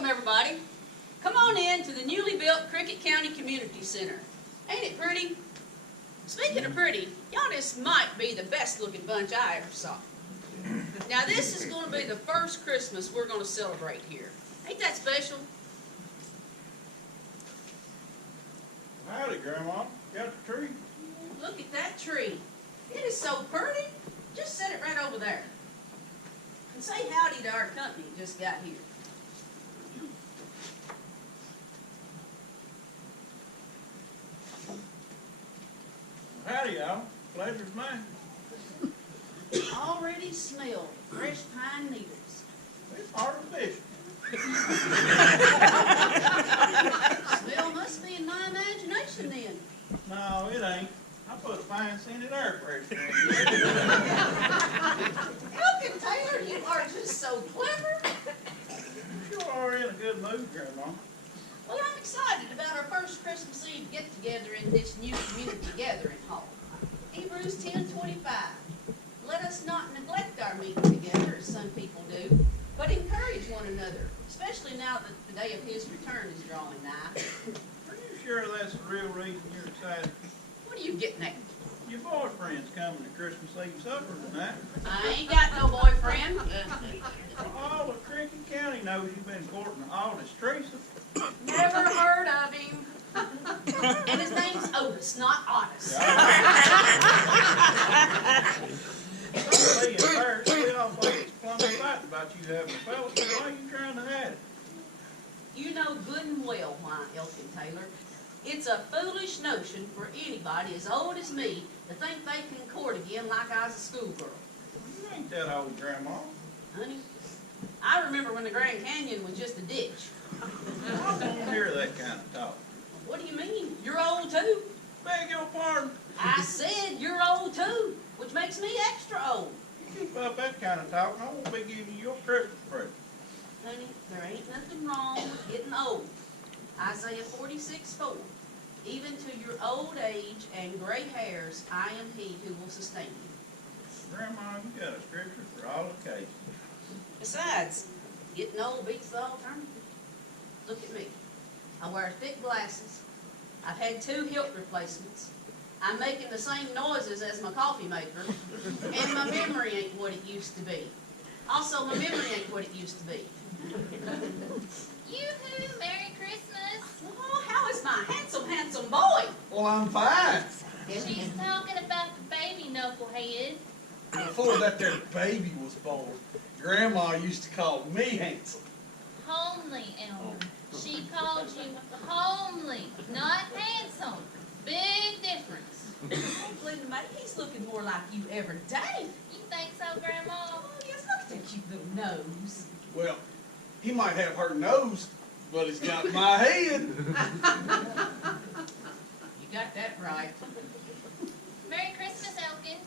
Welcome, everybody. Come on in to the newly built Cricket County Community Center. Ain't it pretty? Speaking of pretty, y'all just might be the best looking bunch I ever saw. Now this is going to be the first Christmas we're going to celebrate here. Ain't that special? Howdy, Grandma. Got the tree? Look at that tree. It is so pretty. Just set it right over there. And say howdy to our company that just got here. Howdy, y'all. Pleasure's mine. Already smell fresh pine needles. It's artificial. Smell must be in my imagination then. No, it ain't. I put a fine scented air freshener in. Elkin Taylor, you are just so clever. You sure are in a good mood, Grandma. Well, I'm excited about our first Christmas Eve get-together in this new community gathering hall. Hebrews 10:25. Let us not neglect our meeting together, as some people do, but encourage one another, especially now that the day of His return is drawing nigh. Are you sure that's the real reason you're excited? What are you getting at? Your boyfriend's coming to Christmas Eve supper tonight. I ain't got no boyfriend. All of Cricket County knows you've been courting Aldous Teresa. Never heard of him. And his name's Otis, not Otis. Don't be embarrassed. We all think it's plumb fight about you having a fellowship. Why are you trying to hide it? You know good and well why, Elkin Taylor. It's a foolish notion for anybody as old as me to think they can court again like I was a schoolgirl. You ain't that old, Grandma. Honey, I remember when the Grand Canyon was just a ditch. I don't hear that kind of talk. What do you mean? You're old too. Beg your pardon. I said you're old too, which makes me extra old. You keep up that kind of talk, and I won't be giving you your Christmas present. Honey, there ain't nothing wrong with getting old. Isaiah 46:4. Even to your old age and gray hairs, I am He who will sustain you. Grandma, you got a scripture for all occasions. Besides, getting old beats the alternative. Look at me. I wear thick glasses. I've had 2 hip replacements. I'm making the same noises as my coffee maker. And my memory ain't what it used to be. Also, my memory ain't what it used to be. Yoo-hoo! Merry Christmas! Oh, how is my handsome, handsome boy? Well, I'm fine. She's talking about the baby knucklehead. Before that there baby was born, Grandma used to call me handsome. Homely, Elmer. She called you homely, not handsome. Big difference. Linda May, he's looking more like you every day. You think so, Grandma? Oh, yes, look at that cute little nose. Well, he might have her nose, but he's got my head. You got that right. Merry Christmas, Elkin.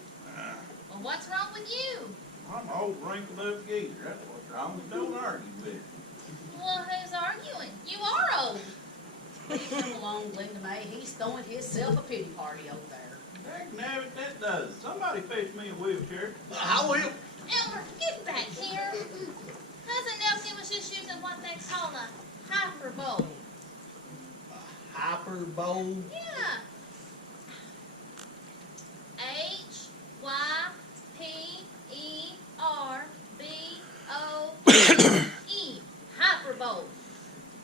Well, what's wrong with you? I'm an old wrinkled up geezer. That's what's wrong. Don't argue with it. Well, who's arguing? You are old. Leave him alone, Linda May. He's throwing himself a pity party over there. Heck, nabbit, that does. Somebody fetch me a wheelchair. I will. Elmer, get back here. Cousin Elkin was just using what they call a hyperbole. Hyperbole. Yeah. H-Y-P-E-R-B-O-E. Hyperbole.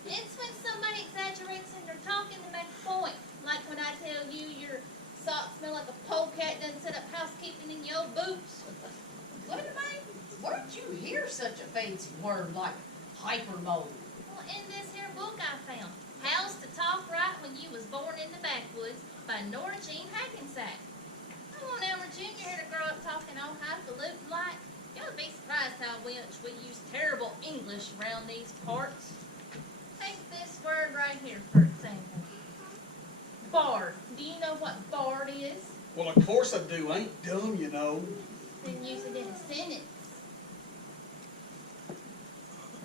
It's when somebody exaggerates in their talking to make a point. Like when I tell you your socks smell like a polecat doesn't set up housekeeping in your boots. Linda May, where'd you hear such a fancy word like hyperbole? Well, in this here book I found, How's to Talk Right When You Was Born in the Backwoods by Nora Jean Hackensack. I want Elmer Jr. here to grow up talking all highfalutin like. Y'all be surprised how we use terrible English around these parts. Take this word right here, for example. Bard. Do you know what bard is? Well, of course I do. I ain't dumb, you know. Then use it in a sentence.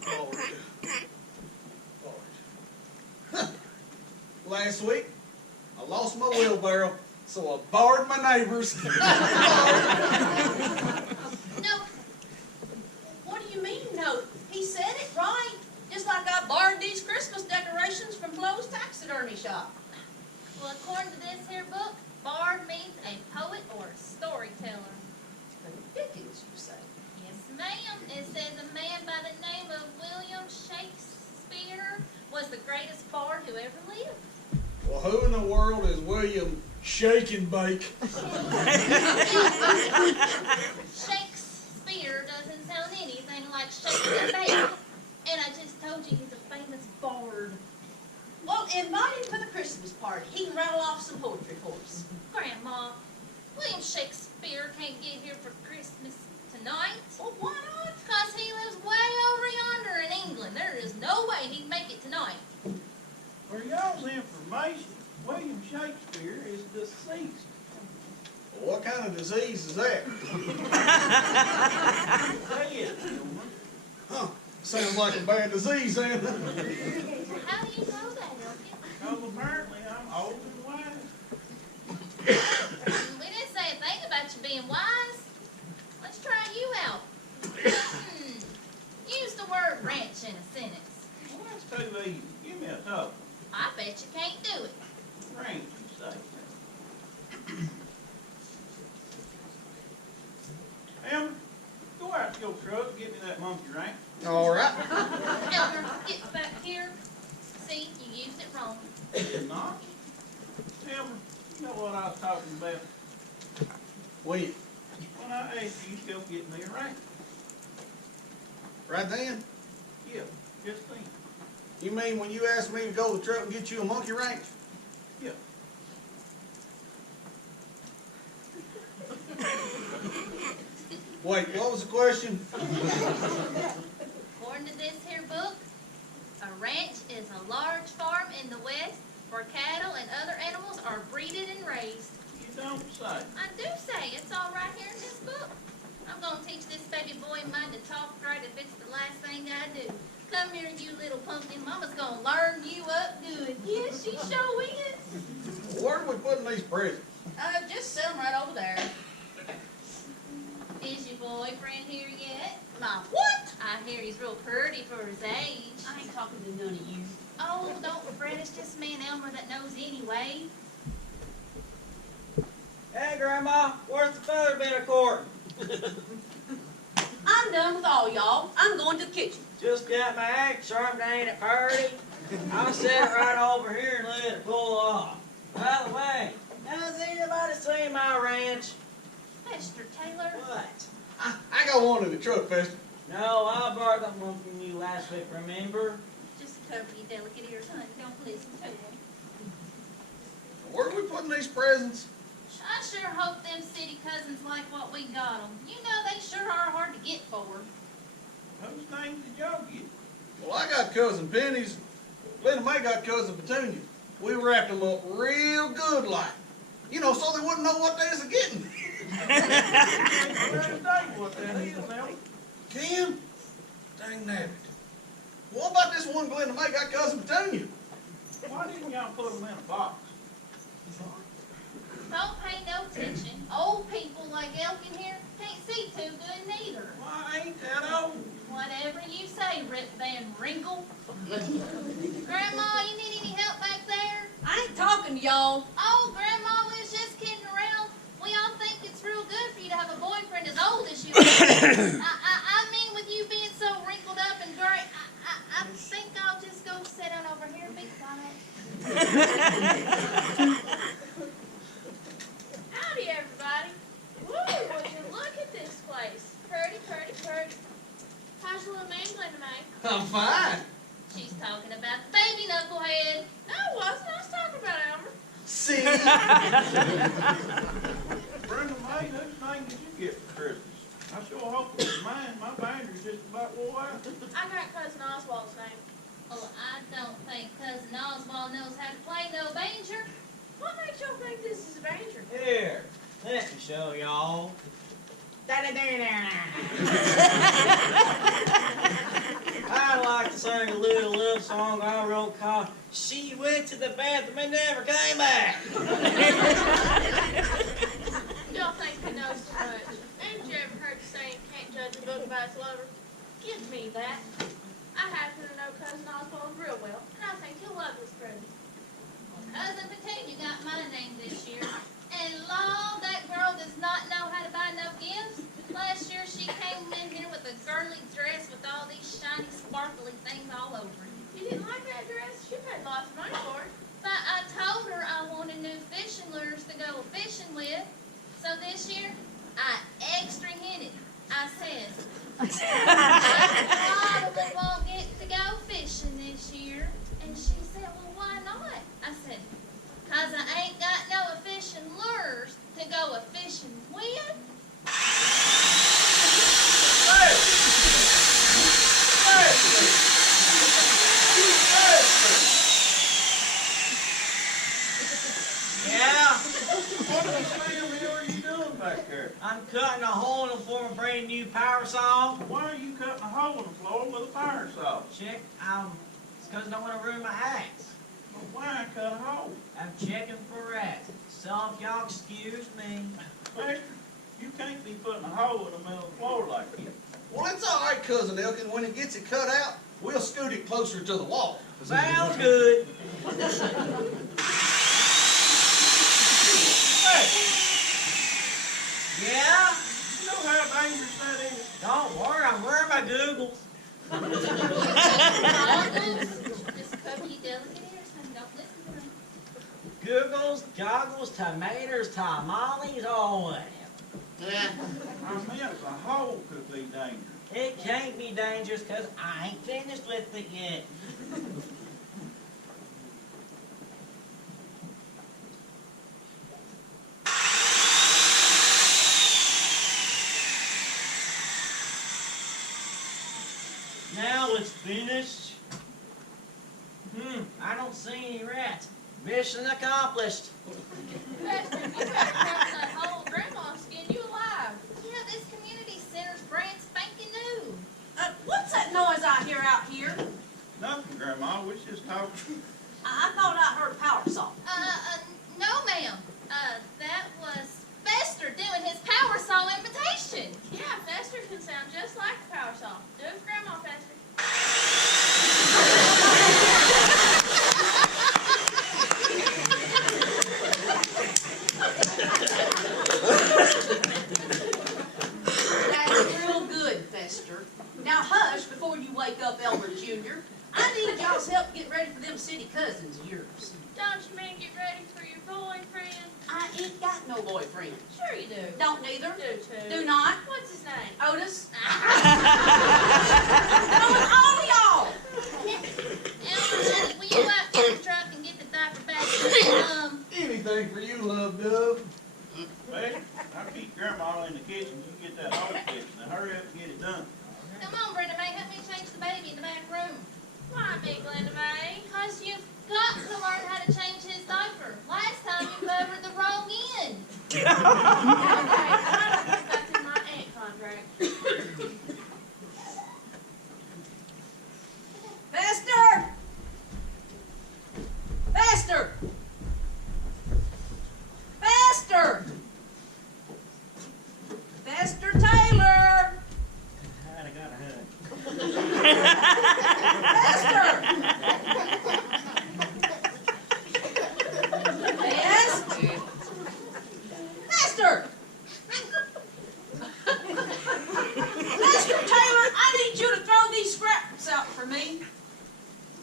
Lord. Lord. Last week, I lost my wheelbarrow, so I borrowed my neighbor's. No, What do you mean, no? He said it right. Just like I borrowed illustrations from Flo's taxidermy shop. Well, according to this here book, bard means a poet or a storyteller. Dickens, you say? Yes, ma'am. It says a man by the name of William Shakespeare was the greatest bard who ever lived. Well, who in the world is William Shake and Bake? Shakespeare doesn't sound anything like Shakespeare. And I just told you he's a famous bard. Well, invite him to the Christmas party. He can rattle off some poetry for us. Grandma, William Shakespeare can't get here for Christmas tonight. Well, why not? Because he lives way over yonder in England. There is no way he'd make it tonight. For y'all's information, William Shakespeare is deceased. Well, what kind of disease is that? Dead, Elmer. Huh, sounds like a bad disease, then. How do you know that, Elkie? Because apparently I'm old and wise. We didn't say a thing about you being wise. Let's try you out. Use the word ranch in a sentence. Well, that's too easy. Give me a tough I bet you can't do it. range, you say. Elmer, go out to your truck and get me that monkey ranch. All right. Elmer, get back here. See, you used it wrong. Did not. Elmer, you know what I was talking about When? when I asked you to go get me a ranch. Right then? Yeah, just think. You mean when you asked me to go to the truck and get you a monkey ranch? Yeah. Wait, what was the question? According to this here book, a ranch is a large farm in the West where cattle and other animals are breeded and raised. You don't say. I do say, it's all right here in this book. I'm gonna teach this baby boy of mine to talk right if it's the last thing I do. Come here, you little pumpkin. Mama's gonna learn you up good. Yes, she sure is. Where are we putting these presents? Just set them right over there. Is your boyfriend here yet? My what? I hear he's real pretty for his age. I ain't talking to none of you. Oh, don't fret, it's just me and Elmer that knows anyway. Hey, Grandma, where's the feather bed of court? I'm done with all y'all. I'm going to the kitchen. Just got my act sharpened, ain't it, Purdy? I'll set it right over here and let it pull off. By the way, has anybody seen my ranch? Mr. Taylor, What? I got one in the truck, Fester. No, I borrowed that one from you last week, remember? just cover your delicate ears, honey. Don't listen to him. Where are we putting these presents? I sure hope them city cousins like what we got them. You know they sure are hard to get for. Whose names did y'all get? Well, I got Cousin Penny's. Linda May got Cousin Petunia. We wrapped them up real good like. You know, so they wouldn't know what they was getting. What the hell now? Kim? Dang nabbit. What about this one Glenda May got Cousin Petunia? Why didn't y'all put them in a box? Don't pay no attention. Old people like Elkin here can't see too good neither. Why ain't that old? Whatever you say, Rip Van Winkle. Grandma, you need any help back there? I ain't talking to y'all. Oh, Grandma, we was just kidding around. We all think it's real good for you to have a boyfriend as old as you are. I mean, with you being so wrinkled up and gray, I think I'll just go sit down over here and be quiet. Howdy, everybody. Woo, would you look at this place? Pretty, pretty, pretty. How's your little man, Glenda May? I'm fine. She's talking about the baby knucklehead. No, I wasn't. I was talking about Elmer. See? Brenda May, whose name did you get for Christmas? I sure hope it was mine. My binder's just about wore out. I got Cousin Oswald's name. Oh, I don't think Cousin Oswald knows how to play no banjo. What makes y'all think this is a banjo? Here, let me show y'all. I'd like to sing a little love song I wrote called She Went to the Bathroom and Never Came Back. Y'all think he knows too much. Ain't you ever heard the saying, can't judge a book by its lover? Give me that. I happen to know Cousin Oswald real well, and I think you'll love this present. Well, Cousin Petunia got my name this year, and Lord, that girl does not know how to buy no gifts. Last year she came in here with a girly dress with all these shiny, sparkly things all over it. You didn't like that dress? She paid lots of money for it. But I told her I wanted new fishing lures to go fishing with. So this year, I extra hinted. I said, I probably won't get to go fishing this year. And she said, well, why not? I said, 'cause I ain't got no fishing lures to go fishing with. Yeah, What in the hell are you doing back there? I'm cutting a hole to form a brand new power saw. Why are you cutting a hole in the floor with a fire saw? Check, it's 'cause I don't want to ruin my axe. Well, why cut a hole? I'm checking for rats. So if y'all excuse me. Lester, you can't be putting a hole in the middle of the floor like that. Well, it's all right, Cousin Elkin. When it gets it cut out, we'll scoot it closer to the wall. Sounds good. Hey, Yeah? you know how dangerous that is? Don't worry, I'm wearing my googles. Just cover your delicate ears, honey. Don't listen to them. Googles, goggles, tomatoes, tamales, all that. I meant a hole could be dangerous. It can't be dangerous 'cause I ain't finished with it yet. Now it's finished. I don't see any rats. Mission accomplished. Lester, you better cut that whole grandma skin you alive. Yeah, this community center's brand spanking new. What's that noise I hear out here? Nothing, Grandma, we was just talking. I thought I heard a power saw. No, ma'am. That was Fester doing his power saw invitation. Yeah, Fester can sound just like a power saw. Do it for Grandma, Fester. That's real good, Fester. Now hush before you wake up Elmer Jr. I need y'all's help to get ready for them city cousins of yours. Don't you mean get ready for your boyfriend? I ain't got no boyfriend. Sure you do. Don't neither. Do too. Do not. What's his name? Otis. Going all of y'all. Elmer, honey, will you out to the truck and get the diaper back? Anything for you, love dove. Lester, I'll keep Grandma in the kitchen, you get that hole fixed. Now hurry up and get it done. Come on, Brenda May, help me change the baby in the back room. Why me, Glenda May? Because you've got to learn how to change his diaper. Last time you covered the wrong end. Okay, I don't think that's in my aunt contract. Fester! Fester! Fester! Fester Taylor! I got a hug. Fester! Yes? Fester! Fester Taylor, I need you to throw these scraps out for me.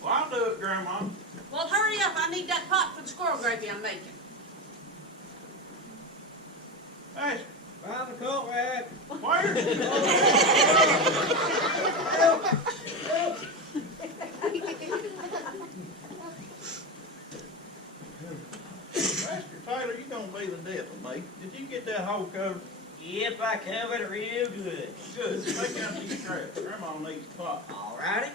Well, I'll do it, Grandma. Well, hurry up, I need that pot for the squirrel gravy I'm making. Lester, Round the coat rack. where? Lester Taylor, you gonna be the death of me. Did you get that hole covered? Yep, I covered it real good. Good, take out these scraps. Grandma needs a pot. Alrighty.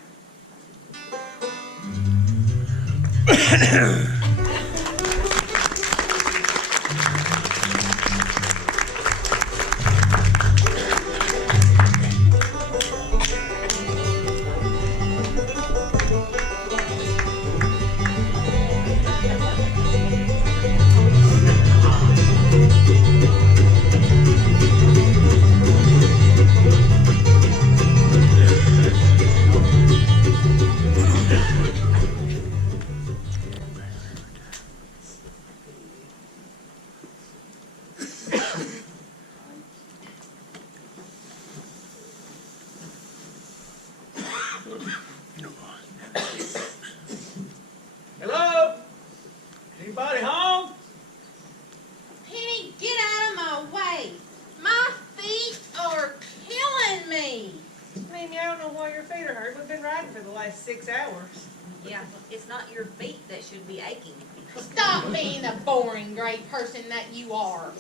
6 hours. Yeah, it's not your feet that should be aching. Stop being the boring great person that you are.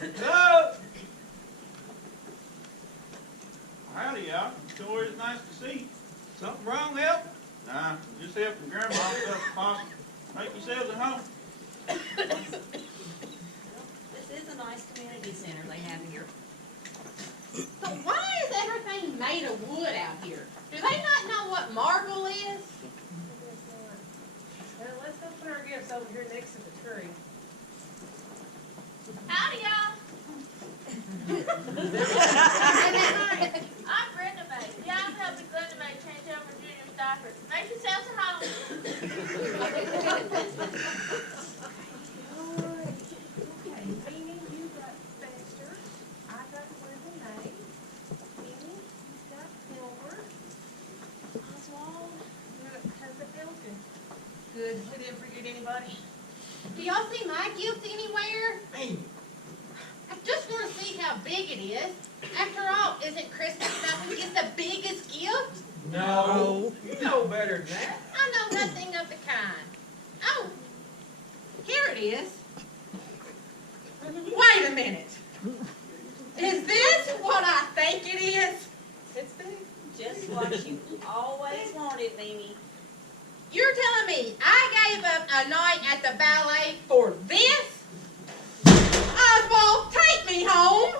So, howdy, y'all. Sure is nice to see you. Something wrong, help? Nah, just helping Grandma with up possible. Make yourselves at home. This is a nice community center they have here. So why is everything made of wood out here? Do they not know what marble is? Well, let's go put our gifts over here next to the tree. Howdy, y'all. I'm Brenda May. Yeah, I'm helping Glenda May change over Junior's diapers. Make yourselves at home. Okay, Mimi, you got Baxter. I got Glenda May. Mimi, you got Silver. Oswald, you got Herbert Elton. Good, we didn't forget anybody. Do y'all see my gift anywhere? Mimi. I just want to see how big it is. After all, isn't Christmas supposed to get the biggest gift? No. You know better than that. I know nothing of the kind. Oh, here it is. Wait a minute. Is this what I think it is? It's big. Just what you always wanted, Mimi. You're telling me I gave up a night at the ballet for this? Oswald, take me home.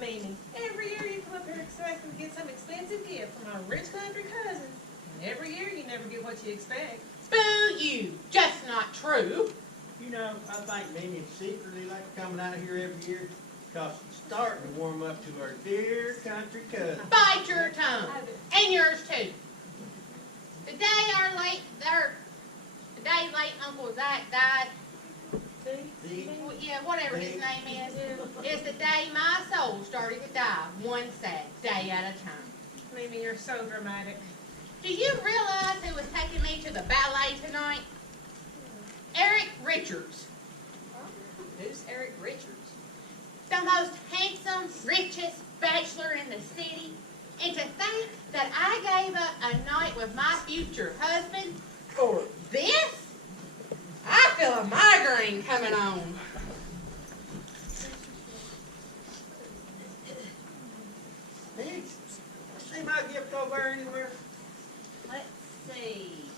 Mimi, every year you come up here expecting to get some expensive gift from our rich country cousins. And every year you never get what you expect. Boo you. Just not true. You know, I think Mimi secretly like coming out here every year because it's starting to warm up to our dear country cousin. Bite your tongue. And yours too. The day late Uncle Zach died, See? well, yeah, whatever his name is the day my soul started to die, one sad day at a time. Mimi, you're so dramatic. Do you realize who was taking me to the ballet tonight? Eric Richards, Who's Eric Richards? the most handsome, richest bachelor in the city. And to think that I gave up a night with my future husband for this? I feel a migraine coming on. Mimi, see my gift over there anywhere? Let's see.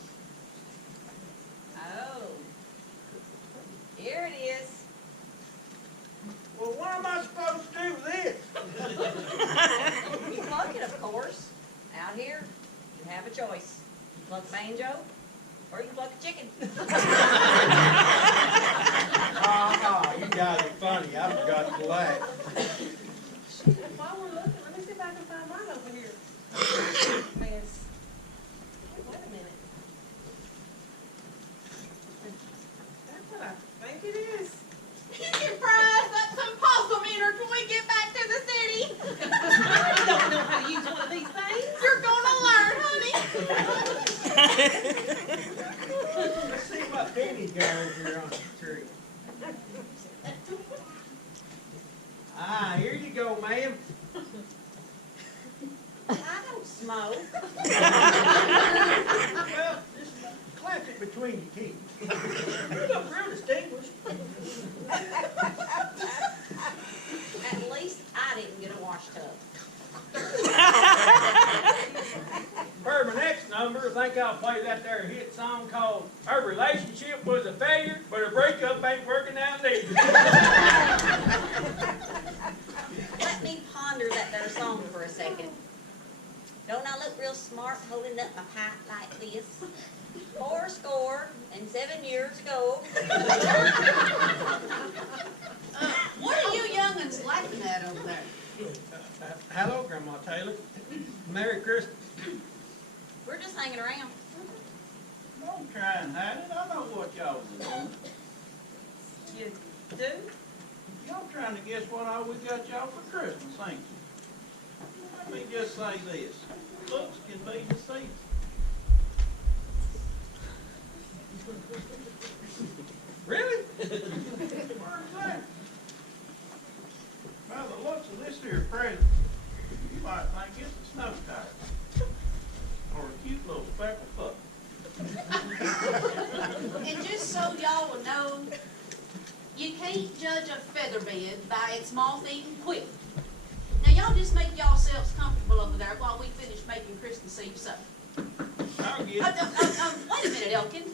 Oh. Here it is. Well, what am I supposed to do with this? You pluck it, of course. Out here, you have a choice. You pluck banjo, or you can pluck a chicken. You guys are funny. I forgot to laugh. While we're looking, let me see if I can find mine over here. Miss. Wait a minute. That's what I think it is. You can fry us up some possum eaters when we get back to the city. You don't know how to use one of these things? You're gonna learn, honey. Let's see what Penny's got over here on the tree. Ah, here you go, ma'am. I don't smoke. Well, just clamp it between your teeth. You look real distinguished. At least I didn't get a washtub. For my next number, I think I'll play that there hit song called "Our Relationship Was a Failure, but a Breakup Ain't Working Out Neither." Let me ponder that there song for a second. Don't I look real smart holding up my pipe like this? 4 years ago. What are you young'uns laughing at over there? Hello, Grandma Taylor. Merry Christmas. We're just hanging around. Don't try and hide it. I know what y'all was doing. You do? Y'all trying to guess what all we got y'all for Christmas, ain't you? Let me just say this. Looks can be deceiving. Really? Where's that? By the looks of this here present, you might think it's a snow tire. Or a cute little speckled pup. And just so y'all will know, you can't judge a feather bed by its moth-eaten quilt. Now y'all just make yourselves comfortable over there while we finish making Christmas Eve supper. I'll get it. Wait a minute, Elkin.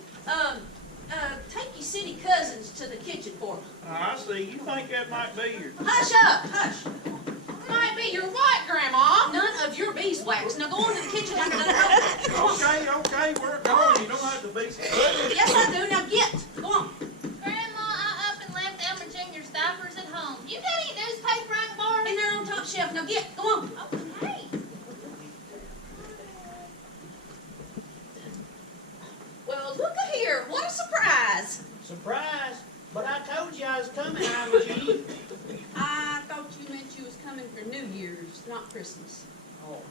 Take your city cousins to the kitchen for me. I see, you think that might be your... Hush up, hush. Might be your what, Grandma? None of your beeswax. Now go into the kitchen and let her know. Okay, we're going. You don't have to be so... Yes, I do. Now get. Go on. Grandma, I up and left Elmer Jr.'s diapers at home. You got any newspaper I can borrow? In there on top shelf. Now get. Go on. Okay. Well, look here. What a surprise. Surprise, but I told you I was coming, Imogen. I thought you meant you was coming for New Year's, not Christmas. Oh,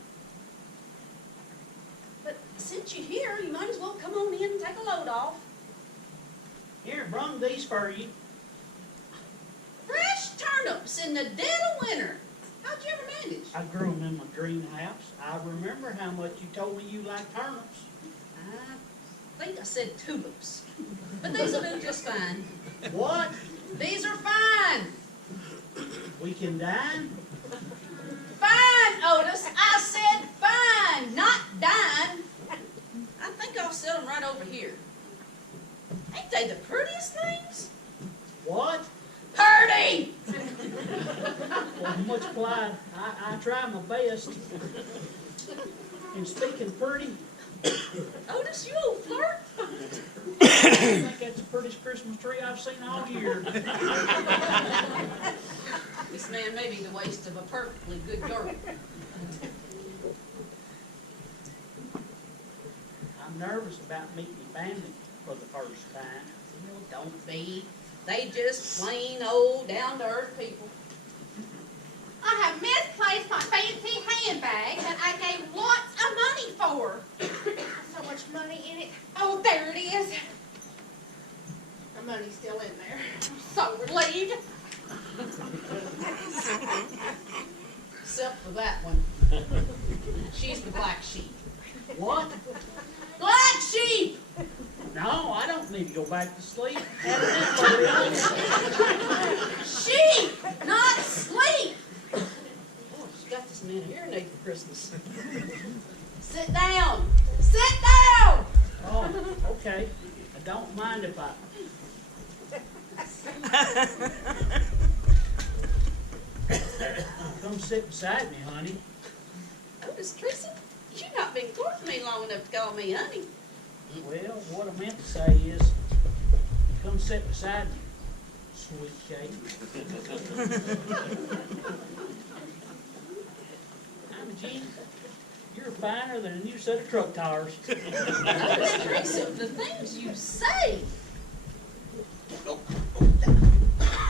But since you're here, you might as well come on in and take a load off. here, brung these for you. Fresh turnips in the dead of winter. How'd you ever manage? I grew them in my greenhouse. I remember how much you told me you liked turnips. I think I said tulips. But these will do just fine. What? These are fine. We can dine? Fine, Otis. I said fine, not dine. I think I'll set them right over here. Ain't they the prettiest things? What? Purdy! Well, much obliged. I try my best. And speaking pretty, Otis, you old flirt. I think that's the prettiest Christmas tree I've seen all year. This man may be the waste of a perfectly good girl. I'm nervous about meeting your family for the first time. Well, don't be. They just plain old down-to-earth people. I have misplaced my fancy handbag that I gave lots of money for. So much money in it. Oh, there it is. The money's still in there. I'm so relieved. Except for that one. She's the black sheep. What? Black sheep! No, I don't need to go back to sleep. Sheep, not sleep! Oh, she's got this man a hearing aid for Christmas. Sit down! Sit down! Oh, okay. I don't mind if I... Come sit beside me, honey. Otis Teresa, you've not been courting me long enough to call me honey. Well, what I meant to say is, come sit beside me, sweet cake. I'm Gene. You're finer than a new set of truck tires. Otis Teresa, the things you say.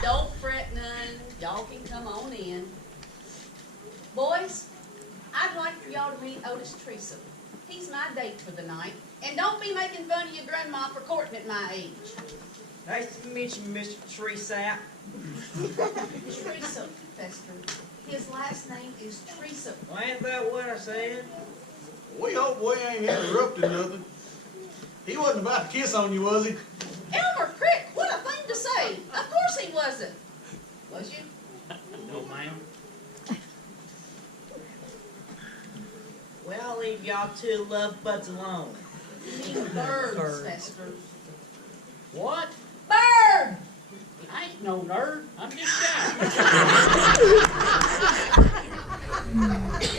Don't fret none. Y'all can come on in. Boys, I'd like for y'all to meet Otis Teresa. He's my date for the night. And don't be making fun of your grandma for courting at my age. Nice to meet you, Mr. Teresa. Teresa, Fester. His last name is Teresa. Well, ain't that what I said? We hope we ain't interrupted nothing. He wasn't about to kiss on you, was he? Elmer Crick, what a thing to say. Of course he wasn't. Was you? No, ma'am. Well, I'll leave y'all two love buds alone. Birds, Fester. What? Bird! I ain't no nerd. I'm just shy.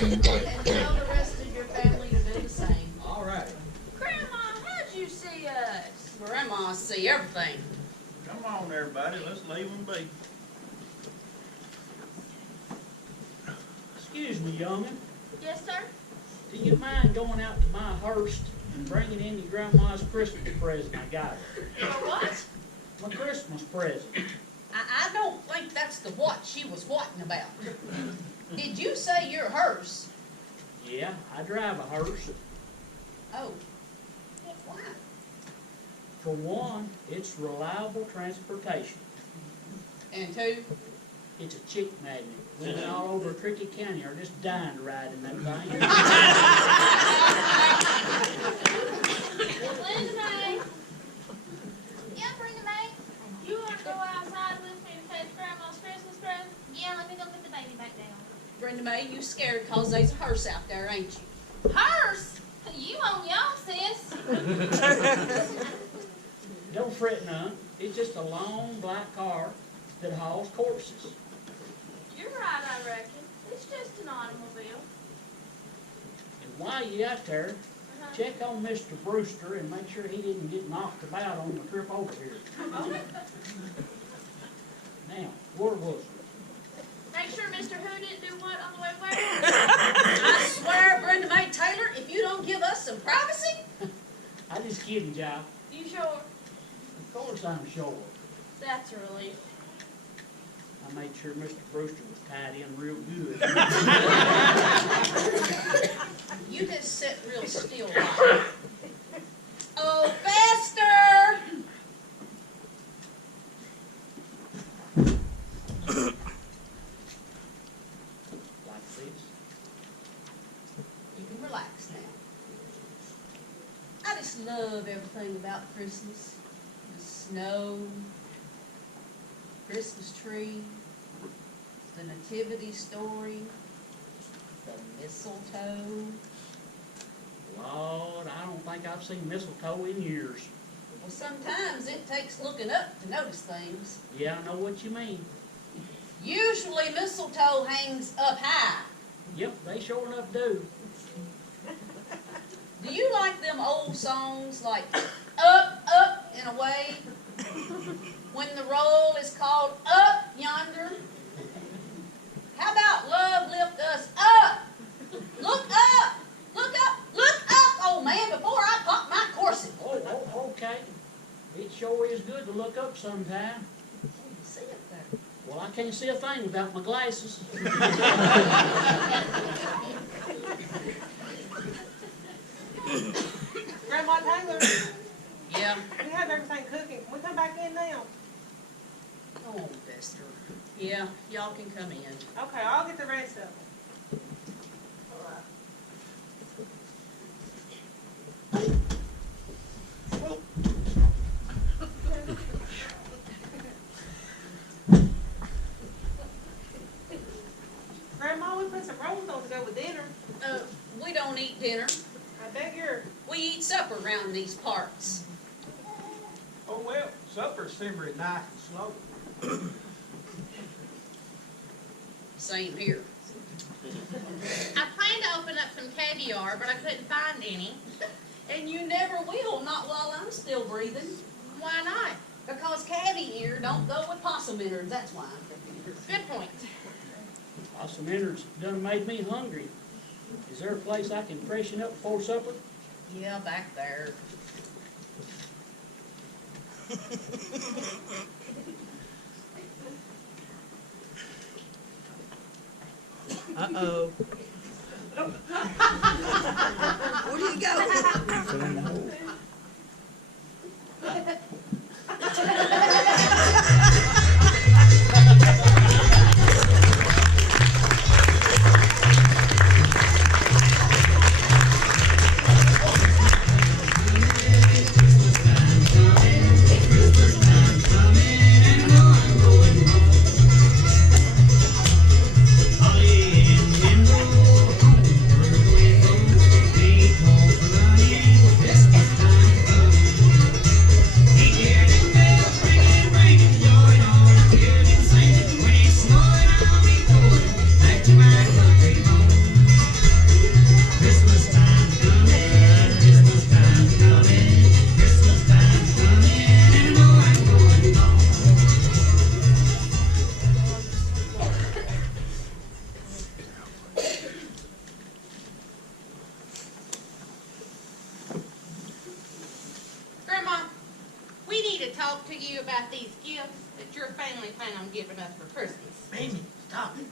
And tell the rest of your family to do the same. All right. Grandma, how'd you see us? Grandma see everything. Come on, everybody, let's leave them be. Excuse me, young'un. Yes, sir? Do you mind going out to my hearse and bringing in your grandma's Christmas present I got her? For what? My Christmas present. I don't think that's the what she was whatting about. Did you say your hearse? Yeah, I drive a hearse. Oh. Why? For one, it's reliable transportation. And two? It's a chick magnet. Women all over Cricket County are just dying to ride in that thing. Linda May. Yeah, Brenda May. You wanna go outside with me to fetch Grandma's Christmas present? Yeah, let me go put the baby back down. Brenda Mae, you scared 'cause there's a hearse out there, ain't you? Hearse? You on y'all, sis. Don't fret none. It's just a long black car that hauls corpses. You're right, I reckon. It's just an automobile. And while you out there, Uh-huh. check on Mr. Brewster and make sure he didn't get knocked about on the trip over here. Now, where was we? Make sure Mr. Who didn't do what on the way where? I swear, Brenda Mae Taylor, if you don't give us some privacy, I just kidding, Jive. You sure? Of course I'm sure. That's a relief. I made sure Mr. Brewster was tied in real good. you just sit real still. Like. Oh, Fester! Like this. You can relax now. I just love everything about Christmas. The snow, Christmas tree, the nativity story, the mistletoe. Lord, I don't think I've seen mistletoe in years. Well, sometimes it takes looking up to notice things. Yeah, I know what you mean. Usually mistletoe hangs up high. Yep, they sure enough do. Do you like them old songs like Up, Up and Away? When the roll is called Up Yonder? How about Love Lift Us Up? Look up! Look up! Look up, old man, before I pop my corset. Oh, okay. It sure is good to look up sometime. See it there. Well, I can't see a thing without my glasses. Grandma Taylor, Yeah. we have everything cooking. Can we come back in now? Go on, Fester. Yeah, y'all can come in. Okay, I'll get the rest of them. Grandma, we put some rolls on to go with dinner. We don't eat dinner. I bet you're. We eat supper around these parts. Oh, well, supper's simmering nice and slow. Same here. I planned to open up some caviar, but I couldn't find any. And you never will, not while I'm still breathing. Why not? Because cabbie ear don't go with possum innards, that's why. Good point. Awesome innards done made me hungry. Is there a place I can freshen up before supper? Yeah, back there. Uh-oh. Where do you go? Grandma, we need to talk to you about these gifts that your family plan on giving us for Christmas. Mamie, stop it.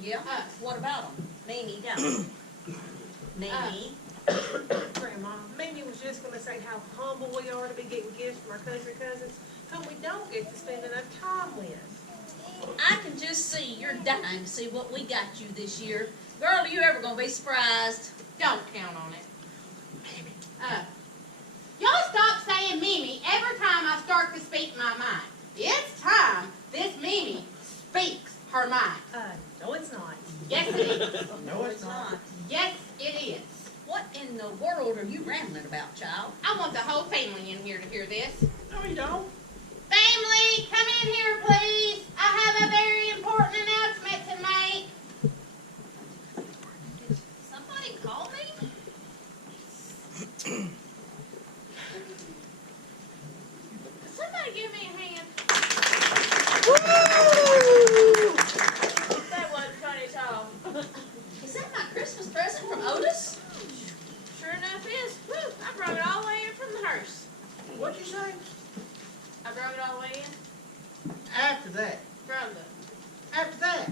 Yeah, what about them? Mimi, don't. Mimi. Grandma, Mimi was just gonna say how humble we are to be getting gifts from our country cousins, whom we don't get to spend enough time with. I can just just see, you're dying to see what we got you this year. Girl, are you ever gonna be surprised? Don't count on it. Y'all stop saying Mimi every time I start to speak my mind. It's time this Mimi speaks her mind. No, it's not. Yes, it is. No, it's not. Yes, it is. What in the world are you rambling about, child? I want the whole family in here to hear this. No, you don't. Family, come in here, please. I have a very important announcement to make. Did somebody call me? Somebody give me a hand. That wasn't funny at all. Is that my Christmas present from Otis? Sure enough is. Woo, I brought it all the way in from the hearse. What'd you say? I brought it all the way in After that. from the... After that.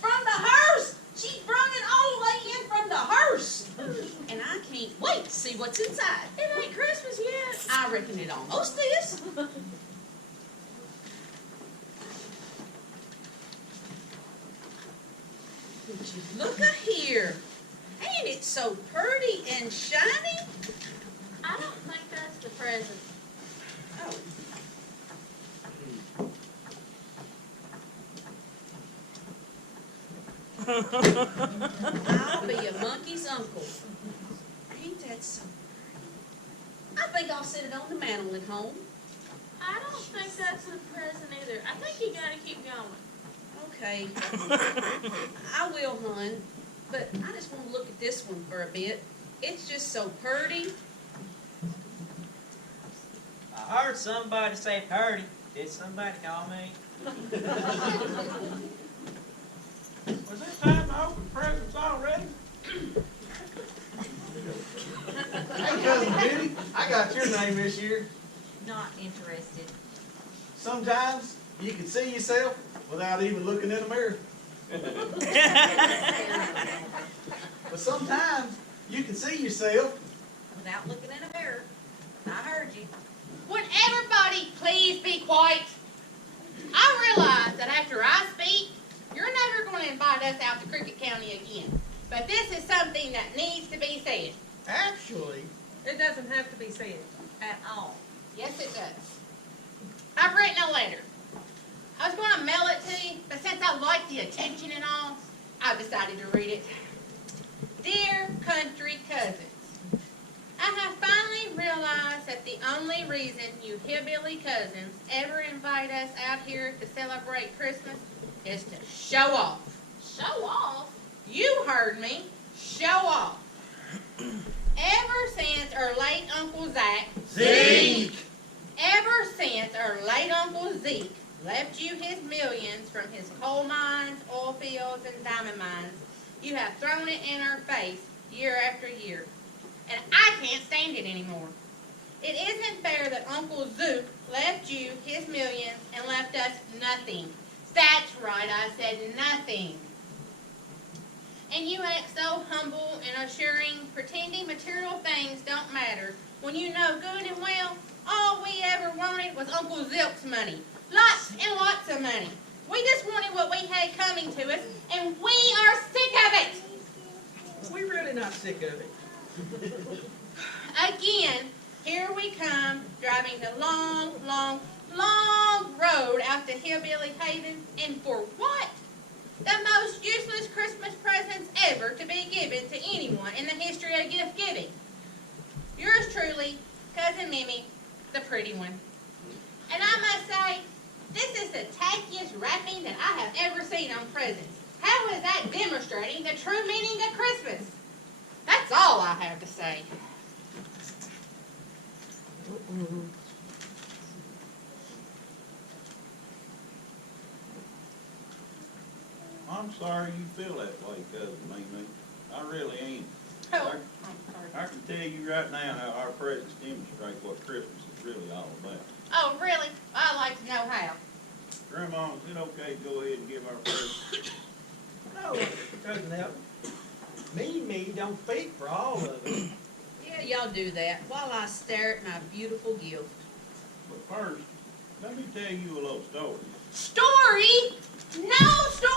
From the hearse! She brought it all the way in from the hearse! And I can't wait to see what's inside. It ain't Christmas yet. I reckon it almost is. Would you look a here? Ain't it so pretty and shiny? I don't think that's the present. Oh. I'll be a monkey's uncle. Ain't that so pretty? I think I'll set it on the mantle at home. I don't think that's the present either. I think you gotta keep going. Okay. I will, hon, but I just want to look at this one for a bit. It's just so pretty. I heard somebody say purdy. Did somebody call me? Was it time to open presents already? Hey, Cousin Benny, I got your name this year. Not interested. Sometimes you can see yourself without even looking in the mirror. But sometimes you can see yourself. Without looking in a mirror. I heard you. Would everybody please be quiet? I realize that after I speak, you're never going to invite us out to Cricket County again. But this is something that needs to be said. Actually, It doesn't have to be said. At all. Yes, it does. I've written a letter. I was going to mail it to you, but since I like the attention and all, I decided to read it. Dear country cousins, I have finally realized that the only reason you hillbilly cousins ever invite us out here to celebrate Christmas is to show off. Show off? You heard me. Show off. Ever since our late Uncle Zach, ever since our late Uncle Zeke left you his millions from his coal mines, oil fields, and diamond mines, you have thrown it in our face year after year. And I can't stand it anymore. It isn't fair that Uncle Zook left you his millions and left us nothing. That's right, I said nothing. And you act so humble and assuring, pretending material things don't matter, when you know good and well, all we ever wanted was Uncle Zilk's money. Lots and lots of money. We just wanted what we had coming to us, and we are sick of it. we're really not sick of it. Again, here we come, driving the long, long, long road out to Hillbilly Haven, and for what? The most useless Christmas presents ever to be given to anyone in the history of gift giving. Yours truly, Cousin Mimi, the pretty one. And I must say, this is the tackiest wrapping that I have ever seen on presents. How is that demonstrating the true meaning of Christmas? That's all I have to say. I'm sorry you feel that way, Cousin Mimi. I really ain't. Oh, I'm sorry. I can tell you right now how our presents demonstrate what Christmas is really all about. Oh, really? I'd like to know how. Grandma, is it okay to go ahead and give our presents? No, Cousin Elton. Me don't speak for all of us. Yeah, y'all do that while I stare at my beautiful gift. But first, let me tell you a little story. Story? No story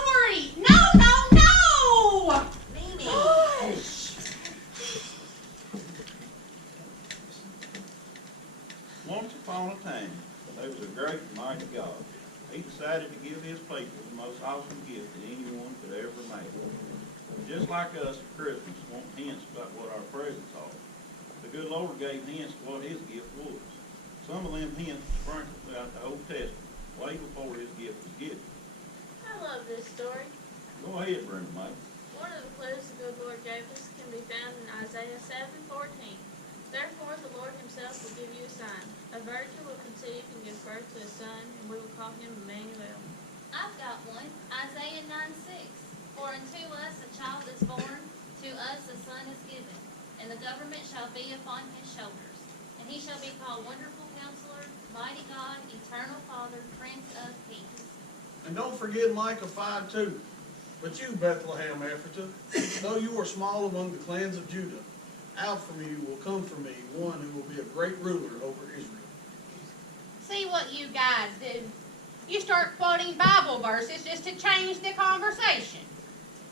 decided to give his people the most awesome gift that anyone could ever make. Just like us at Christmas want hints about what our presents are, the good Lord gave hints to what his gift was. Some of them hints sprinkled throughout the Old Testament, way before his gift was given. I love this story. Go ahead, Brenda Mae. One of the clues the good Lord gave us can be found in Isaiah 7:14. Therefore the Lord himself will give you a sign. A virgin will conceive and give birth to a son, and we will call him Emmanuel. I've got one, Isaiah 9:6. For unto us a child is born, to us a son is given, and the government shall be upon his shoulders. And he shall be called Wonderful Counselor, Mighty God, Eternal Father, Prince of Peace. And don't forget Micah 5:2. But you, Bethlehem Ephratah, though you are small among the clans of Judah, out from you will come for me one who will be a great ruler over Israel. See what you guys do. You start quoting Bible verses just to change the conversation.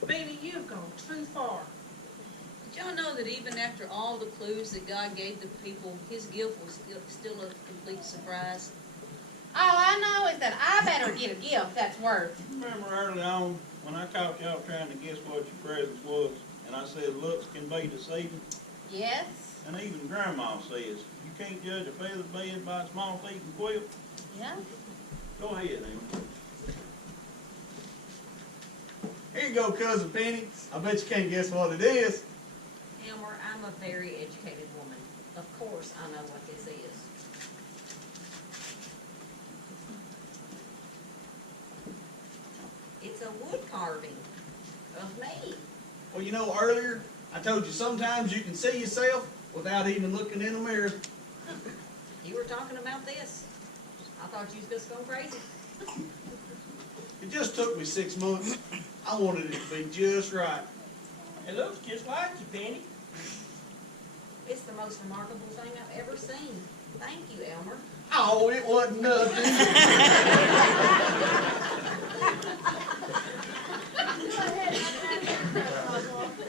Benny, you've gone too far. Did y'all know that even after all the clues that God gave the people, his gift was still a complete surprise? All I know is that I better get a gift that's worth. Remember early on when I caught y'all trying to guess what your present was, and I said looks can be deceiving? Yes. And even Grandma says, you can't judge a feather bed by a small feet and quilt. Yeah. Go ahead, Amy. Here you go, Cousin Penny. I bet you can't guess what it is. Elmer, I'm a very educated woman. Of course I know what this is. It's a wood carving of me. Well, you know, earlier I told you sometimes you can see yourself without even looking in a mirror. You were talking about this. I thought you was just going crazy. It just took me 6 months. I wanted it to be just right. It looks just like you, Penny. It's the most remarkable thing I've ever seen. Thank you, Elmer. Oh, it wasn't nothing.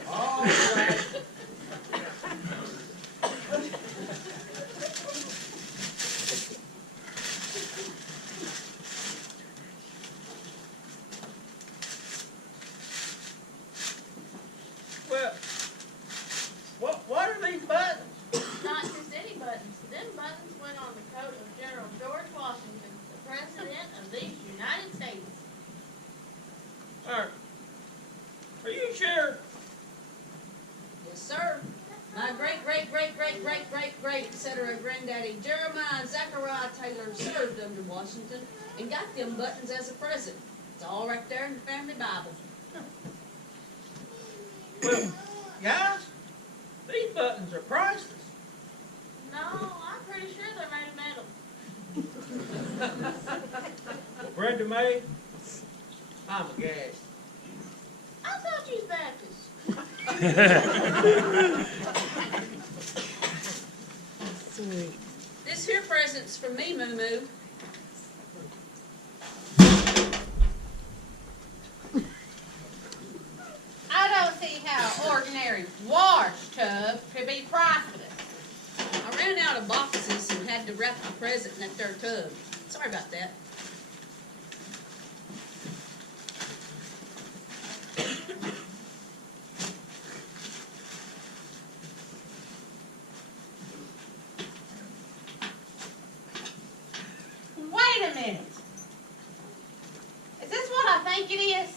All right. Well, what are these buttons? Not just any buttons. Them buttons went on the coat of General George Washington, the President of these United States. Are you sure? Yes, sir. My great, etc. granddaddy Jeremiah Zachariah Taylor served under Washington and got them buttons as a present. It's all right there in the family Bible. Well, guys, these buttons are priceless. No, I'm pretty sure they're made of metal. Well, Brenda Mae, I'm aghast. I thought you was Baptist. This here present's from me, Moo Moo. I don't see how ordinary wash tub could be priceless. I ran out of boxes and had to wrap the present in that there tub. Sorry about that. Wait a minute. Is this what I think it is?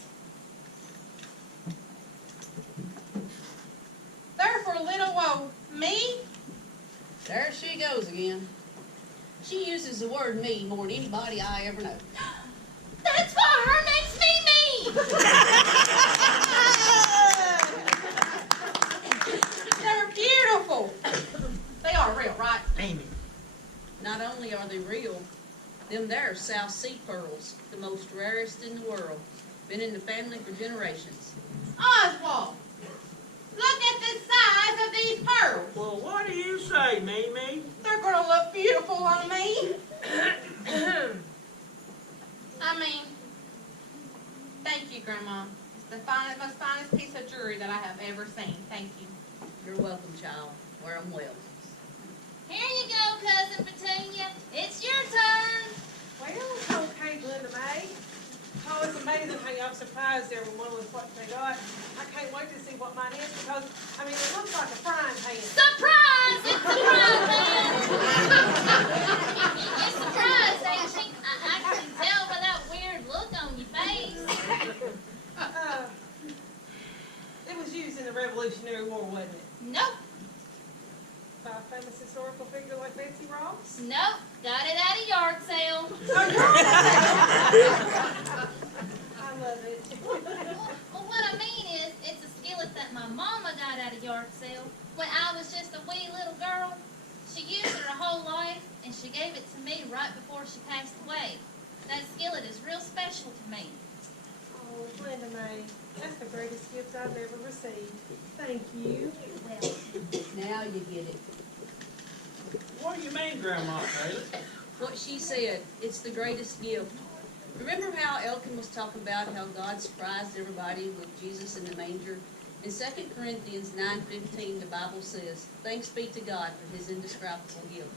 There for little old me? There she goes again. She uses the word me more than anybody I ever know. That's why her makes me me! They're beautiful. They are real, right? Amy. Not only are they real, them there are South Sea pearls, the most rarest in the world. Been in the family for generations. Oswald, look at the size of these pearls. Well, what do you say, Mimi? They're gonna look beautiful on me. I mean, thank you, Grandma. It's the most finest piece of jewelry that I have ever seen. Thank you. You're welcome, child. Wear 'em well. Here you go, Cousin Petunia. It's your turn. Well, it's okay, Glenda Mae. amazing how y'all surprised everyone with what they got. I can't wait to see what mine is because, I mean, it looks like a frying pan. Surprise! It's surprise, man! You're surprised, ain't you? I can tell by that weird look on your face. It was used in the Revolutionary War, wasn't it? Nope, By a famous historical figure like Betsy Ross? nope, got it at a yard sale. I love it. Well, what I mean is, it's a skillet that my mama got at a yard sale when I was just a wee little girl. She used it her whole life, and she gave it to me right before she passed away. That skillet is real special to me. Oh, Linda Mae, that's the greatest gift I've ever received. Thank you. Well, Now you get it. What do you mean, Grandma Taylor? What she said, it's the greatest gift. Remember how Elkin was talking about how God surprised everybody with Jesus in the manger? In 2 Corinthians 9:15, the Bible says, "Thanks be to God for his indescribable gift."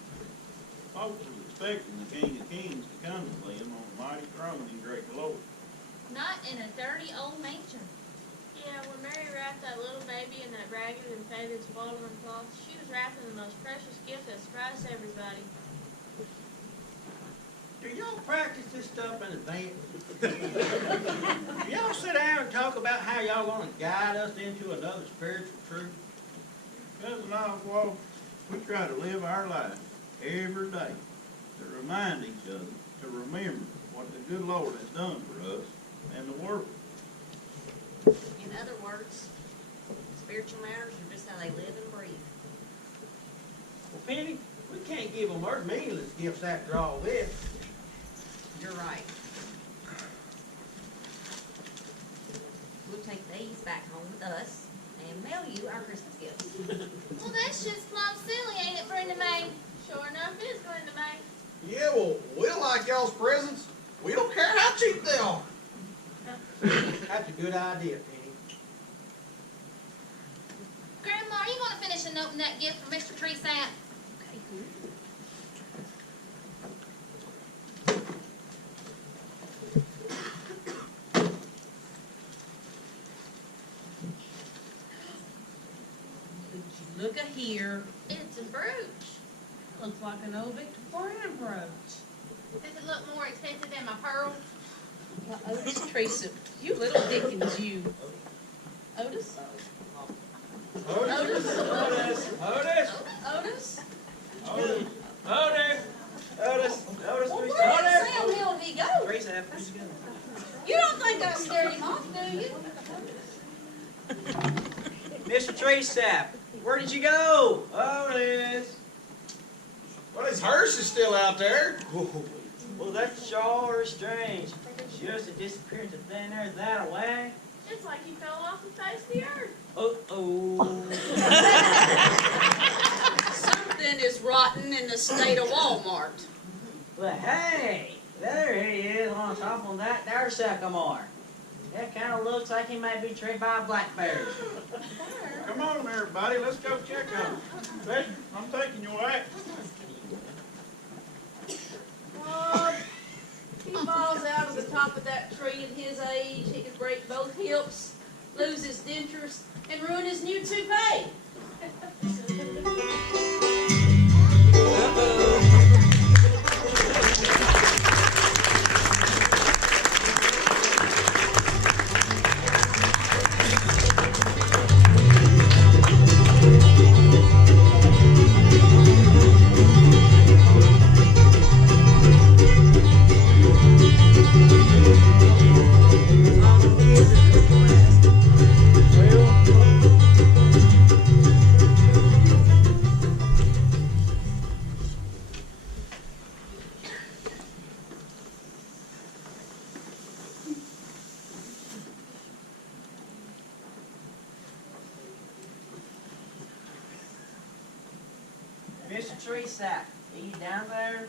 Folks was expecting the King of Kings to come to them on a mighty throne in great glory. not in a dirty old manger. Yeah, when Mary wrapped that little baby in that ragged and faded swaddling cloth, she was wrapping the most precious gift that surprised everybody. Do y'all practice this stuff in advance? Y'all sit down and talk about how y'all gonna guide us into another spiritual truth? Cousin Oswald, we try to live our life every day to remind each other to remember what the good Lord has done for us and the world. In other words, spiritual matters are just how they live and breathe. Well, Penny, we can't give them our meaningless gifts after all this. You're right. We'll take these back home with us and mail you our Christmas gifts. Well, that's just plumb silly, ain't it, Brenda Mae? Sure enough, it is going to May. Yeah, well, we like y'all's presents. We don't care how cheap they are. That's a good idea, Penny. Grandma, are you gonna finish and open that gift for Mr. Treesap? Look at here. It's a brooch. Looks like an old Victorian brooch. Does it look more expensive than my pearls? Well, Otis Tracy, you little dickens, you. Otis? Otis, Otis? Otis, Otis, Otis? Otis, Otis. Otis, Well, please. where in Sam Hill did he go? Grace, please go. You don't think I scared him off, do you? Mr. Treesap, where did you go? Otis. Well, his hearse is still out there. Well, that's sure strange. Just a disappearance of thin air that away. It's like he fell off the face of the earth. Uh-oh. Something is rotten in the state of Walmart. But hey, there he is on top of that there sycamore. That kind of looks like he might be tricked by a black bear. Come on, everybody, let's go check on him. Listen, I'm taking your act. He falls out of the top of that tree at his age, he could break both hips, lose his dentures, and ruin his new toupee. Mr. Treesap, are you down there?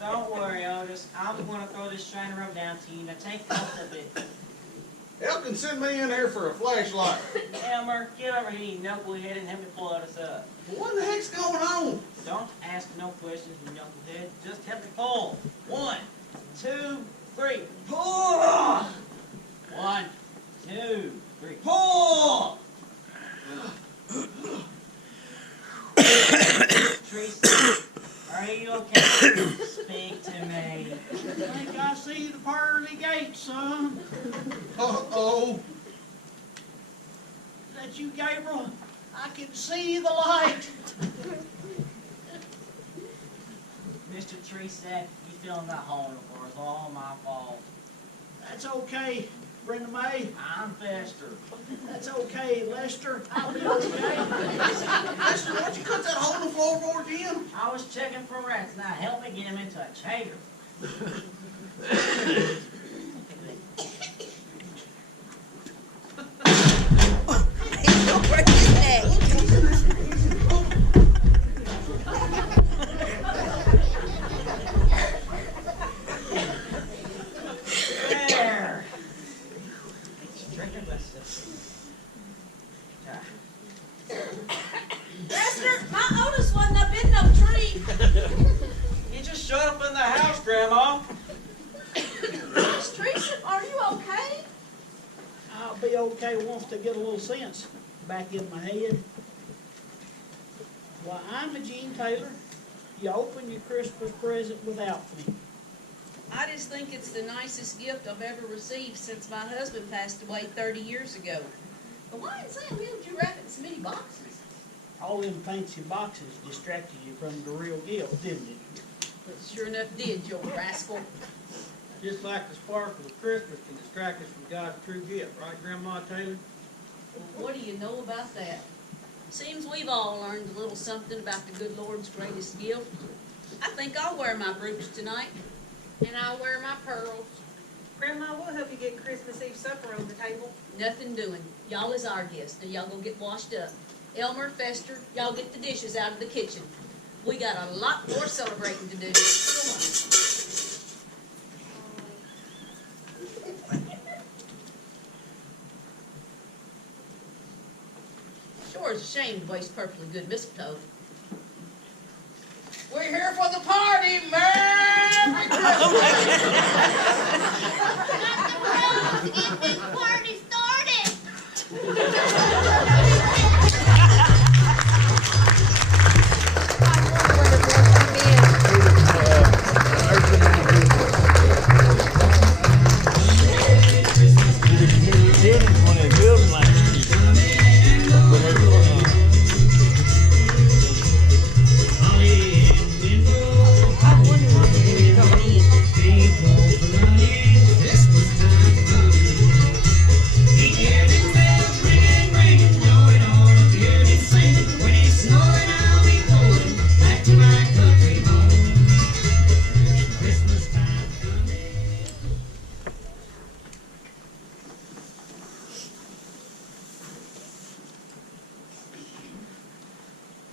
Don't worry, Otis. I'm going to throw this shiny rope down to you. Now take most of it. Elkin, send me in there for a flashlight. Elmer, get over here, you knucklehead, and help me pull us up. What the heck's going on? Don't ask no questions, you knucklehead. Just help me pull. 1, 2, 3. Pull! 1, 2, 3. Pull! Teresa, are you okay? Speak to me. I think I see the pearly gates, son. Uh-oh. Is that you, Gabriel? I can see the light. Mr. Teresa, you feeling that hole in the floor. It's all my fault. That's okay, Brenda May. I'm Fester. That's okay, Lester. I'll be okay. Lester, why'd you cut that hole in the floorboard again? I was checking for rats. Now help me get him into a chair. He'll break his neck. There. Lester, my Otis wasn't up in no tree. He just showed up in the house, Grandma. Miss Teresa, are you okay? I'll be okay once I get a little sense back in my head. Why, I'm Eugene Taylor. You open your Christmas present without me. I just think it's the nicest gift I've ever received since my husband passed away 30 years ago. But why in St. Will did you wrap it in so many boxes? All them fancy boxes distracted you from the real gift, didn't it? It sure enough did, you old rascal. Just like the sparkle of Christmas can distract us from God's true gift, right, Grandma Taylor? What do you know about that? Seems we've all learned a little something about the good Lord's greatest gift. I think I'll wear my brooch tonight. And I'll wear my pearls. Grandma, we'll help you get Christmas Eve supper on the table. Nothing doing. Y'all is our guests. Now y'all go get washed up. Elmer, Fester, y'all get the dishes out of the kitchen. We got a lot more celebrating to do. Come on. Sure is a shame to waste perfectly good mistletoe. We're here for the party, Merry Christmas! Get this party started.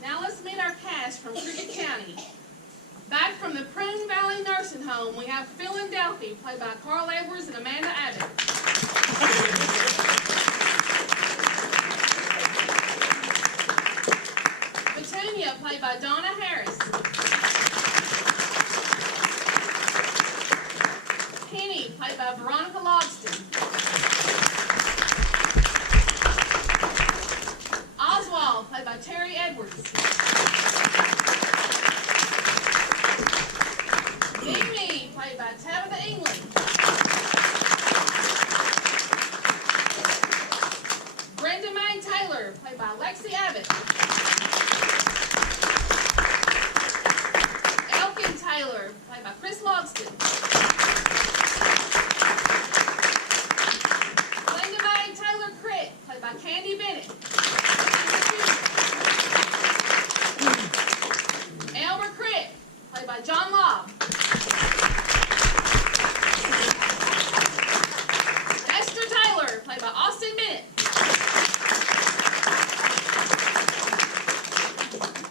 Now let's meet our cast from Cricket County. Back from the Prune Valley Nursing Home, we have Philadelphia, played by Carl Edwards and Amanda Abbott. Petunia, played by Donna Harris. Penny, played by Veronica Logston. Oswald, played by Terry Edwards. Mimi, played by Tabitha England. Brenda Mae Taylor, played by Lexi Abbott. Elkin Taylor, played by Chris Logston. Linda Mae Taylor Critt, played by Candy Bennett. Elmer Critt, played by John Lobb. Esther Taylor, played by Austin Bennett.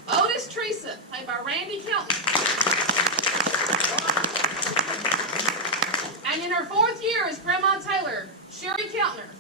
Otis Teresa, played by Randy Kelton. And in her 4th year as Grandma Taylor, Sherry Keltner.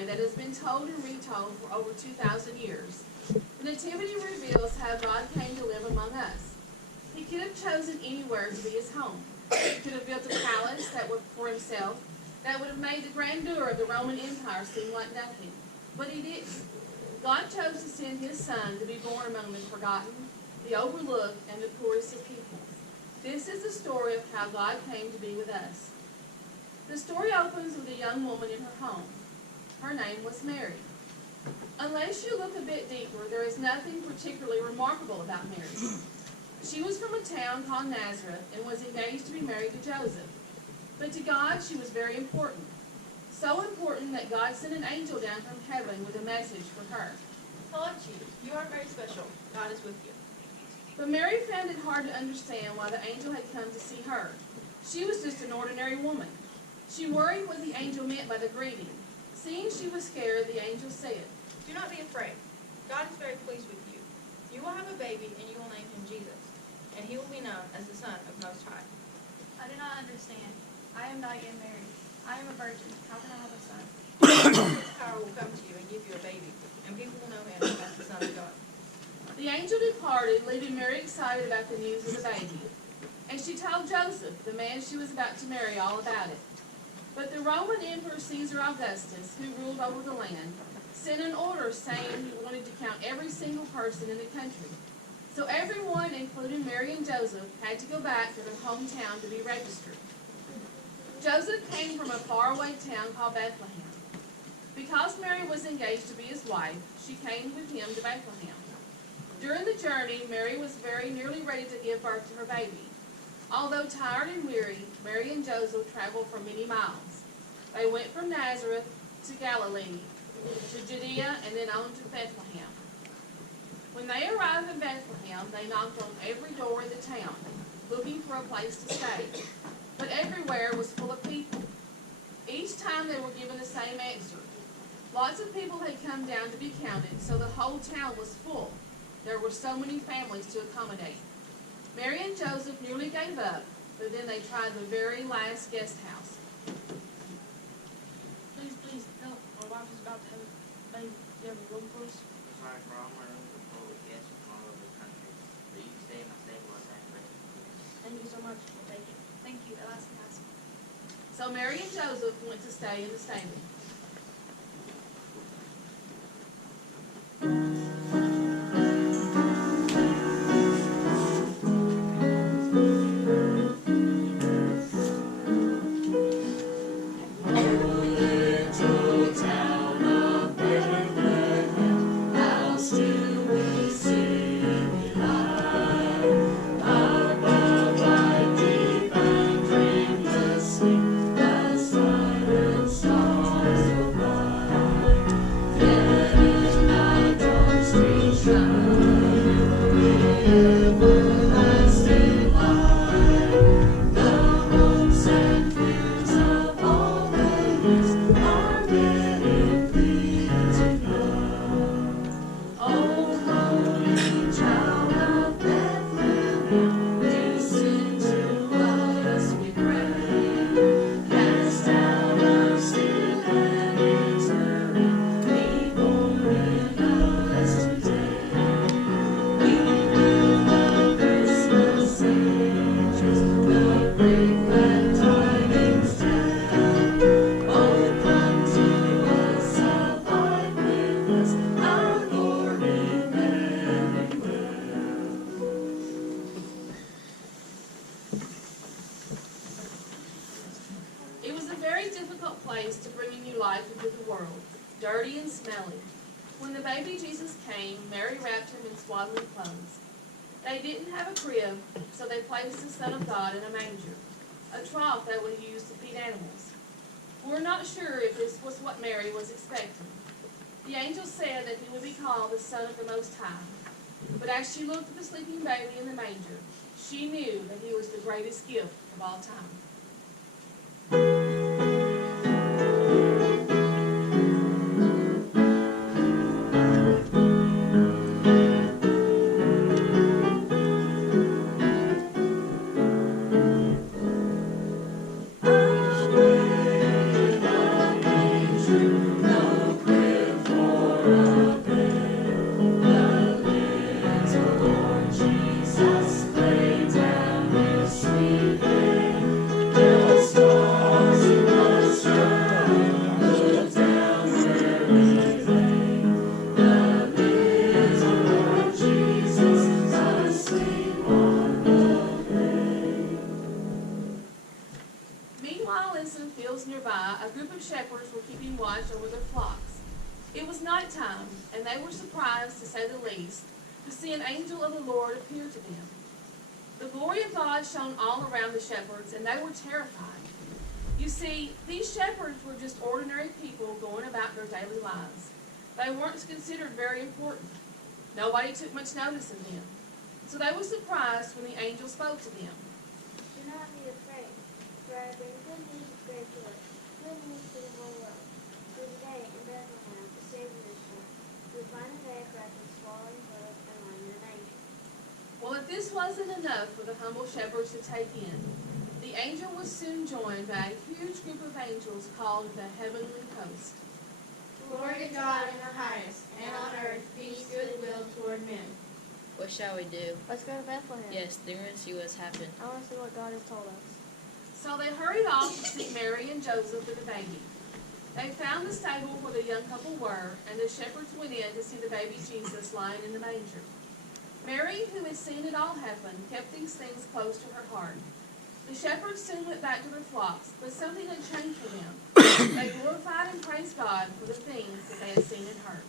story that has been told and retold for over 2,000 years. The Nativity reveals how God came to live among us. He could have chosen anywhere to be his home. He could have built a palace for himself that would have made the grandeur of the Roman Empire seem like nothing. But he didn't. God chose to send his son to be born among the forgotten, the overlooked, and the poorest of people. This is the story of how God came to be with us. The story opens with a young woman in her home. Her name was Mary. Unless you look a bit deeper, there is nothing particularly remarkable about Mary. She was from a town called Nazareth and was engaged to be married to Joseph. But to God, she was very important. So important that God sent an angel down from heaven with a message for her. Hello, Chief. You are very special. God is with you. But Mary found it hard to understand why the angel had come to see her. She was just an ordinary woman. She worried what the angel meant by the greeting. Seeing she was scared, the angel said, Do not be afraid. God is very pleased with you. You will have a baby, and you will name him Jesus, and he will be known as the Son of Most High. I do not understand. I am not yet married. I am a virgin. How can I have a son? His power will come to you and give you a baby, and people will know him as the Son of God. The angel departed, leaving Mary excited about the news of the baby. And she told Joseph, the man she was about to marry, all about it. But the Roman Emperor Caesar Augustus, who ruled over the land, sent an order saying he wanted to count every single person in the country. So everyone, including Mary and Joseph, had to go back to their hometown to be registered. Joseph came from a faraway town called Bethlehem. Because Mary was engaged to be his wife, she came with him to Bethlehem. During the journey, Mary was very nearly ready to give birth to her baby. Although tired and weary, Mary and Joseph traveled for many miles. They went from Nazareth to Galilee, to Judea, and then on to Bethlehem. When they arrived in Bethlehem, they knocked on every door in the town, looking for a place to stay. But everywhere was full of people. Each time they were given the same answer. Lots of people had come down to be counted, so the whole town was full. There were so many families to accommodate. Mary and Joseph nearly gave up, but then they tried the very last guest house. Please, help. My wife is about to have a baby. You have a room for us? Sorry for all my rooms are full with guests from all over the country, but you can stay in my stable at that. Thank you so much. We'll take it. Thank you. I'll ask the house. So Mary and Joseph went to stay in the stable. To bring a new life into the world, dirty and smelly. When the baby Jesus came, Mary wrapped him in swaddling clothes. They didn't have a crib, so they placed the Son of God in a manger, a trough that was used to feed animals. We're not sure if this was what Mary was expecting. The angel said that he would be called the Son of the Most High. But as she looked at the sleeping baby in the manger, she knew that he was the greatest gift of all time. No Meanwhile, in some fields nearby, a group of shepherds were keeping watch over their flocks. It was night time, and they were surprised, to say the least, to see an angel of the Lord appear to them. The glory of God shone all around the shepherds, and they were terrified. You see, these shepherds were just ordinary people going about their daily lives. They weren't considered very important. Nobody took much notice of them. So they were surprised when the angel spoke to them. Do not be afraid, for I bring good news of great joy, good news for the whole world. For today in Bethlehem a Savior is born. You will find a babe wrapped in swaddling clothes and lying in a manger. Well, if this wasn't enough for the humble shepherds to take in, the angel was soon joined by a huge group of angels called the heavenly host. Glory to God in the highest, and on earth peace, goodwill toward men. What shall we do? Let's go to Bethlehem. Yes, they're going to see what's happened. I want to see what God has told us. So they hurried off to see Mary and Joseph with the baby. They found the stable where the young couple were, and the shepherds went in to see the baby Jesus lying in the manger. Mary, who had seen it all happen, kept these things close to her heart. The shepherds soon went back to their flocks, but something had changed for them. They glorified and praised God for the things that they had seen and heard.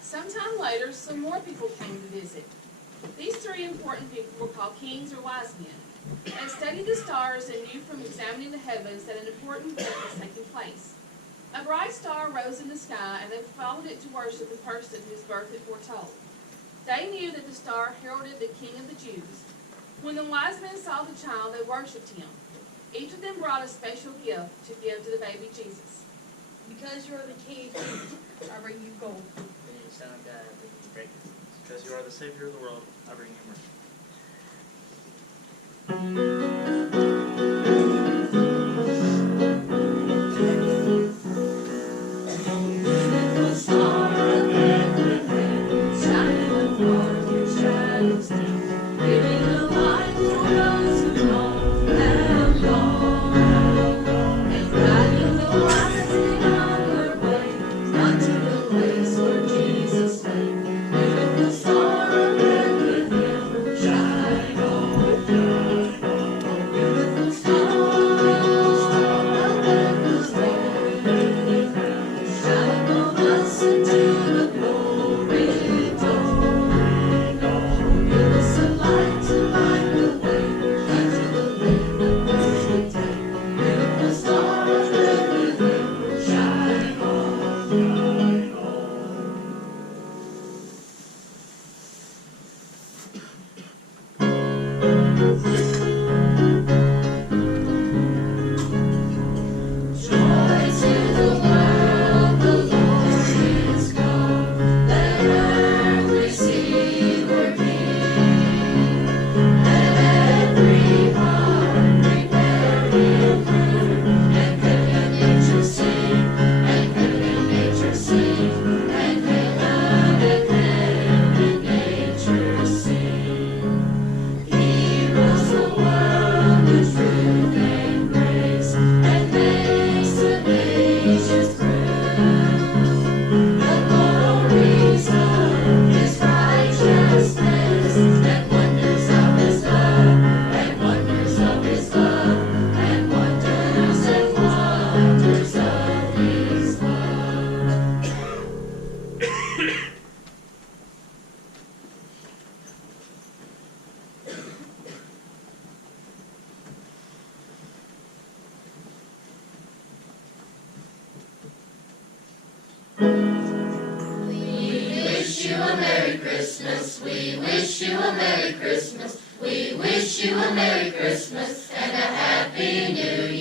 Sometime later, some more people came to visit. These three important people were called kings or wise men. They studied the stars and knew from examining the heavens that an important event was taking place. A bright star rose in the sky, and they followed it to worship the person whose birth it foretold. They knew that the star heralded the King of the Jews. When the wise men saw the child, they worshipped him. Each of them brought a special gift to give to the baby Jesus. Because you are the King, I bring you gold. Being the Son of God, I bring you frankincense. Because you are the Savior of the world, I bring you mercy. We wish you a Merry Christmas. Christmas. We wish you a Merry Christmas. We wish you a Merry Christmas and a Happy New Year.